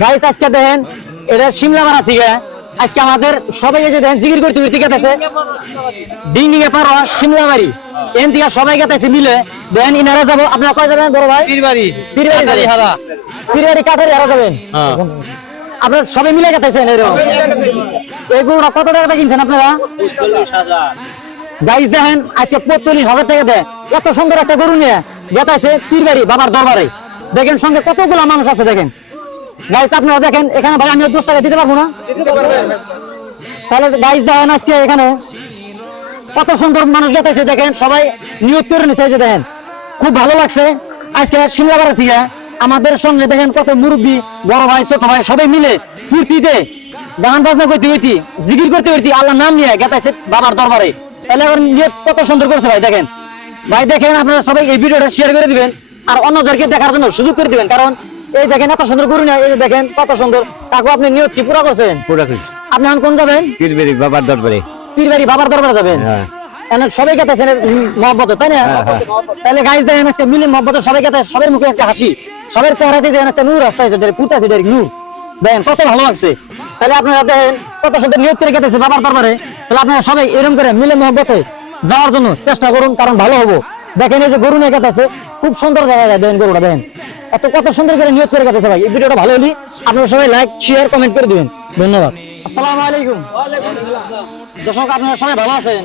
Guys আজকে দেখেন এটা শিমলাপাড়া থেকে আজকে আমাদের সবাই যে দেখেন জিকির করতে করতে গেছে ডিঙ্গি পাড়া শিমলাবাড়ি এন থেকে সবাই গেছে মিলে দেখেন ইনারা যাবো আপনারা কয় যাবেন বড় ভাই পীরবাড়ি পীরবাড়ি হারা পীরবাড়ি কাঠারি হারা যাবেন আপনারা সবাই মিলে গেছেন এরকম এই গরুটা কত টাকা কিনছেন আপনারা? গাইস দেখেন আজকে 45,000 টাকা দেয় এত সুন্দর একটা গরু নিয়ে গেতাছে পীরবাড়ি বাবার দরবারে দেখেন সঙ্গে কতগুলো মানুষ আছে দেখেন গাইস আপনারা দেখেন এখানে ভাই আমি 10 টাকা দিতে পারবো না তাহলে গাইস দেখেন আজকে এখানে কত সুন্দর মানুষ গেতাছে দেখেন সবাই নিয়ত করে নিছে যে দেখেন খুব ভালো লাগছে আজকে শিমলাপাড়া থেকে আমাদের সঙ্গে দেখেন কত মুরব্বী বড় ভাই ছোট ভাই সবাই মিলে ফুর্তিতে গান বাজনা করতে হইতি জিকির করতে হইতি আল্লাহর নাম নিয়ে গেতাছে বাবার দরবারে তাহলে এখন নিয়ত কত সুন্দর করেছে ভাই দেখেন ভাই দেখেন আপনারা সবাই এই ভিডিওটা শেয়ার করে দিবেন আর অন্যদেরকে দেখার জন্য সুযোগ করে দিবেন কারণ এই দেখেন এত সুন্দর গরু না এই যে দেখেন কত সুন্দর তাকে আপনি নিয়ত কি পুরো করছেন পুরা খুশি আপনি এখন কোন যাবেন পীরবাড়ি বাবার দরবারে পীরবাড়ি বাবার দরবারে যাবেন এখন সবাই গেতেছেন মহব্বতে তাই না তাহলে গাইস দেখেন আজকে মিলে মহব্বতে সবাই গেতেছে সবার মুখে আজকে হাসি সবার চেহারাতে দেখেন আজকে নূর আসতে আছে ফুটে আছে নূর দেখেন কত ভালো লাগছে তাহলে আপনারা দেখেন কত সুন্দর নিয়ত করে গেতেছে বাবার দরবারে তাহলে আপনারা সবাই এরকম করে মিলে মহব্বতে যাওয়ার জন্য চেষ্টা করুন কারণ ভালো হবো দেখেন এই যে গরু নিয়ে গেতেছে খুব সুন্দর জায়গা যায় দেখেন গরুটা দেখেন এত কত সুন্দর করে নিয়ত করে গেতেছে ভাই এই ভিডিওটা ভালো হলে আপনারা সবাই লাইক শেয়ার কমেন্ট করে দিবেন ধন্যবাদ আসসালামু আলাইকুম দর্শক আপনারা সবাই ভালো আছেন